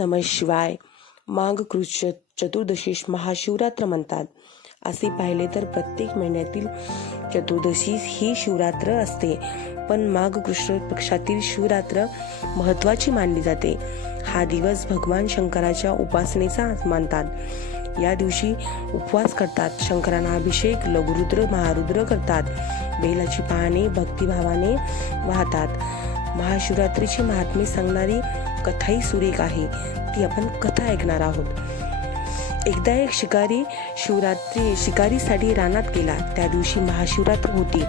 नमः शिवाय माघ कृष्ण चतुर्दशीस महाशिवरात्र म्हणतात. असे पाहिले तर प्रत्येक महिन्यातील चतुर्दशीस ही शिवरात्र असते, पण माघ कृष्ण पक्षातील शिवरात्र महत्वाची मानली जाते. हा दिवस भगवान शंकराच्या उपासनेचा मानतात. या दिवशी उपवास करतात, शंकरांना अभिषेक, लघुरुद्र महारुद्र करतात, बेलाची पाने भक्तिभावाने वाहतात. महाशिवरात्रीची महात्म्य सांगणारी कथाही सुरेख आहे, ती आपण कथा ऐकणार आहोत. एकदा एक शिकारीसाठी रानात गेला. त्या दिवशी महाशिवरात्र होती.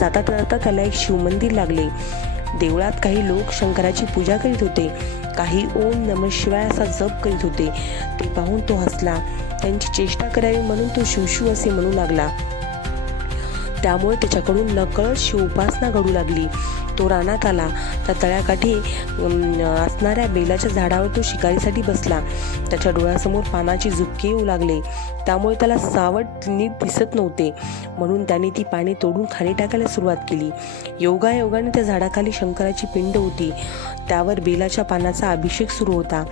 जाता जाता त्याला एक शिवमंदिर लागले. देवळात काही लोक शंकराची पूजा करीत होते, काही ओम नमः शिवाय असा जप करीत होते. ते पाहून तो हसला. त्यांची चेष्टा करावी म्हणून तो शिवशिव असे म्हणू लागला. त्यामुळे त्याच्याकडून नकळत शिवोपासना घडू लागली. तो रानात आला. त्या तळ्याकाठी असणाऱ्या बेलाच्या झाडावर तो शिकारीसाठी बसला. त्याच्या डोळ्यासमोर पानाची झुपके येऊ लागले. त्यामुळे त्याला सावट नीट दिसत नव्हते, म्हणून त्याने ती पाने तोडून खाली टाकायला सुरुवात केली. योगायोगाने त्या झाडाखाली शंकराची पिंड होती. त्यावर बेलाच्या पानाचा अभिषेक सुरू होता.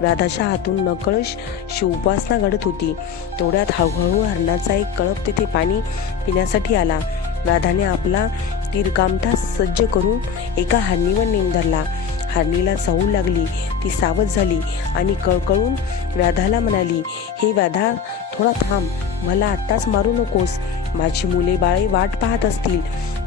राधाच्या हातून नकळत शिवोपासना घडत होती. तेवढ्यात हळूहळू हरणाचा एक कळप तेथे पाणी पिण्यासाठी आला. राधाने आपला तीरकामठा सज्ज करून एका हरणीवर नेम धरला. हरणीला चाहूल लागली. ती सावध झाली आणि कळकळून व्याधाला म्हणाली, हे व्याधा, थोडा थांब. मला आत्ताच मारू नकोस. माझी मुले बाळे वाट पाहत असतील.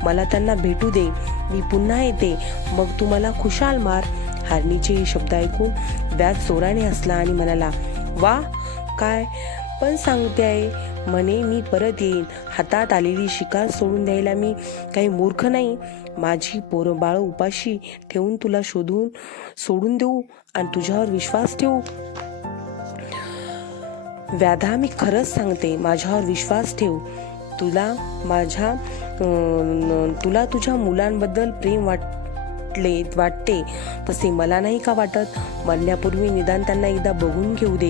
मला त्यांना भेटू दे. मी पुन्हा येते, मग तू मला खुशाल मार. हरणीचे हे शब्द ऐकून व्याध जोराने हसला आणि म्हणाला, वा, काय पण सांगते आहे म्हणे. मी परत येईन. हातात आलेली शिकार सोडून द्यायला मी काही मूर्ख नाही. माझी पोरं बाळ उपाशी ठेवून तुला सोडून देऊ आणि तुझ्यावर विश्वास ठेवू? व्याधा, मी खरंच सांगते, माझ्यावर विश्वास ठेव. तुला तुझ्या मुलांबद्दल प्रेम वाटते तसे मला नाही का वाटत? मरण्यापूर्वी निदान त्यांना एकदा बघून घेऊ दे.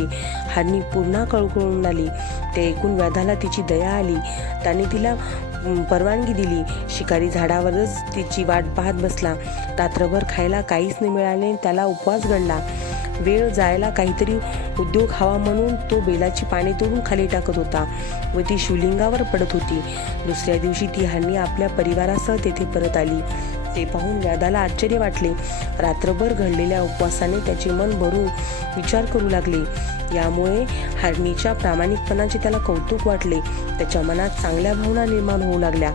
हरणी पुन्हा कळकळून आली. ते ऐकून व्याधाला तिची दया आली. त्याने तिला परवानगी दिली. शिकारी झाडावरच तिची वाट पाहत बसला. रात्रभर खायला काहीच न मिळाले. त्याला उपवास घडला. वेळ जायला काहीतरी उद्योग हवा म्हणून तो बेलाची पाने तोडून खाली टाकत होता व ती शिवलिंगावर पडत होती. दुसऱ्या दिवशी ती हरणी आपल्या परिवारासह तेथे परत आली. ते पाहून व्याधाला आश्चर्य वाटले. रात्रभर घडलेल्या उपवासाने त्याचे मन भरून विचार करू लागले. यामुळे हरणीच्या प्रामाणिकपणाचे त्याला कौतुक वाटले. त्याच्या मनात चांगल्या भावना निर्माण होऊ लागल्या.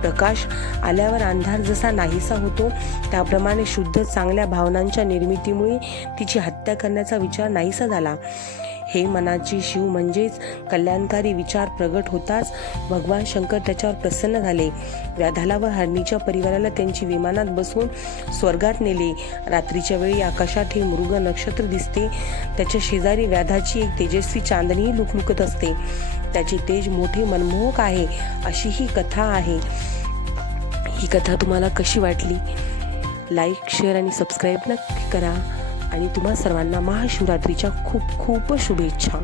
प्रकाश आल्यावर अंधार जसा नाहीसा होतो, त्याप्रमाणे शुद्ध चांगल्या भावनांच्या निर्मितीमुळे तिची हत्या करण्याचा विचार नाहीसा झाला. हे मनाची शिव म्हणजेच कल्याणकारी विचार प्रगट होताच भगवान शंकर त्याच्यावर प्रसन्न झाले. व्याधाला व हरणीच्या परिवाराला त्यांची विमानात बसवून स्वर्गात नेले. रात्रीच्या वेळी आकाशात हे मृग नक्षत्र दिसते. त्याच्या शेजारी व्याधाची एक तेजस्वी चांदणी लुकलुकत असते. त्याचे तेज मोठे मनमोहक आहे. अशी ही कथा आहे. ही कथा तुम्हाला कशी वाटली? लाईक, शेअर आणि सबस्क्राईब नक्की करा. आणि तुम्हा सर्वांना महाशिवरात्रीच्या खूप खूप शुभेच्छा.